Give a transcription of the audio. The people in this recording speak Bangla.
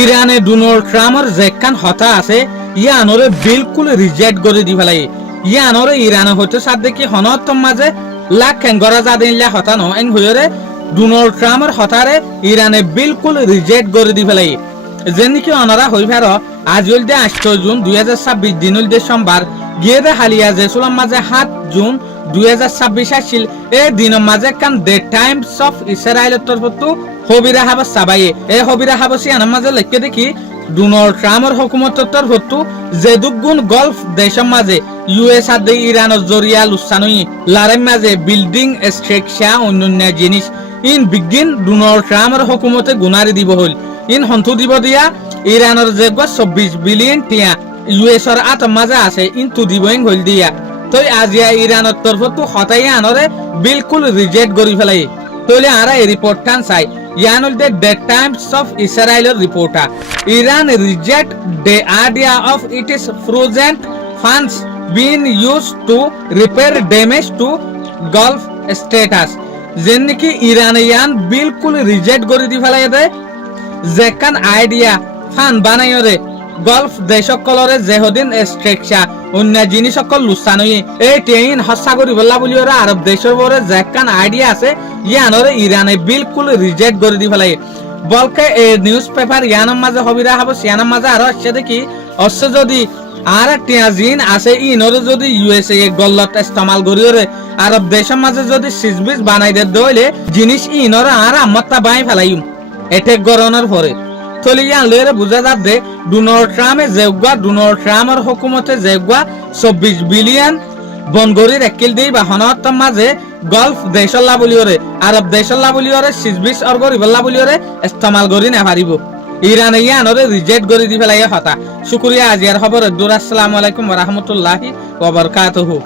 ইরানে ডোনাল্ড ট্রাম্পর যেখান হতা আছে ইয়ানরে বিলকুল রিজেক্ট করে দি ফেলাই ইয়ানরে ইরানে হয়তো সাথে দেখি হনতম মাঝে লাখ গড়া যা দিনলা হতা ন এন হইরে ডোনাল্ড ট্রাম্পর হতারে ইরানে বিলকুল রিজেক্ট করে দি ফেলাই যেনিকি অনারা হই ফের আজ হলদে 8 জুন 2026 দিন হলদে সোমবার গিয়ে দে হালিয়া যে সুলাম মাঝে 7 জুন 2026 আসিল এই দিনের মাঝে কান দ্য টাইমস অফ ইসরায়েলের তরফতো হবিরা হাবাস সাবাই এই হবিরা হাবাসি আনার মাঝে লিখে দেখি ডোনাল্ড ট্রাম্পের হুকুমতের তরফতো যে দুগুণ গলফ দেশের মাঝে ইউএস আর ইরানের জরিয়া লুসানুই লারের মাঝে বিল্ডিং স্ট্রাকচার অন্যান্য জিনিস ইন বিগিন ডোনাল্ড ট্রাম্পের হুকুমতে গুনারি দিব হল ইন হন্তু দিব দিয়া ইরানের যে 24 বিলিয়ন টিয়া ইউএস এর আত মাঝে আছে ইন তু দিবইং হল দিয়া তই আজিয়া ইরানের তরফতো হতাই আনরে বিলকুল রিজেক্ট করি ফেলাই তইলে আরা এই রিপোর্ট টান চাই ইয়ানুল দ্য টাইমস অফ ইসরায়েলের reporter Iran reject the idea of it is frozen funds been used to repair damage to golf status যেন নাকি ইরানিয়ান বিলকুল রিজেক্ট করে দি ফেলাই দে যেখান আইডিয়া ফান বানাইরে গলফ দেশসকলরে যেহদিন স্ট্রাকচার অন্য জিনিস সকল লুসানুই এই ট্রেন হসা করি বললা বলি ওরা আরব দেশের পরে যেখান আইডিয়া আছে ইয়ানরে ইরানে বিলকুল রিজেক্ট করে দি ফেলাই বলকে এই নিউজ পেপার ইয়ানের মাঝে হবিরা হাবো সিয়ানের মাঝে আরো আসছে দেখি অবশ্য যদি আর টিয়া জিন আছে ইনরে যদি ইউএসএ গল্লত ইস্তেমাল করিওরে আরব দেশের মাঝে যদি সিজবিজ বানাই দে দইলে জিনিস ইনরে আর আমতা বাই ফেলাইম এটেক গরনের পরে তলিয়ান লয়েরে বুঝা যাবে ডোনাল্ড ট্রাম্পে যেগুয়া ডোনাল্ড ট্রাম্পের হুকুমতে যেগুয়া 24 বিলিয়ন বনগরির একিল দেই বা হনতম মাঝে গলফ দেশল্লা বলিওরে আরব দেশল্লা বলিওরে সিজবিস অর্গরি বল্লা বলিওরে ইস্তেমাল করি না পারিব ইরানে ইয়ানরে রিজেক্ট করে দি ফেলাই হতা শুকরিয়া আজিয়ার খবর দূর আসসালামু আলাইকুম ওয়া রাহমাতুল্লাহি ওয়া বারাকাতুহু।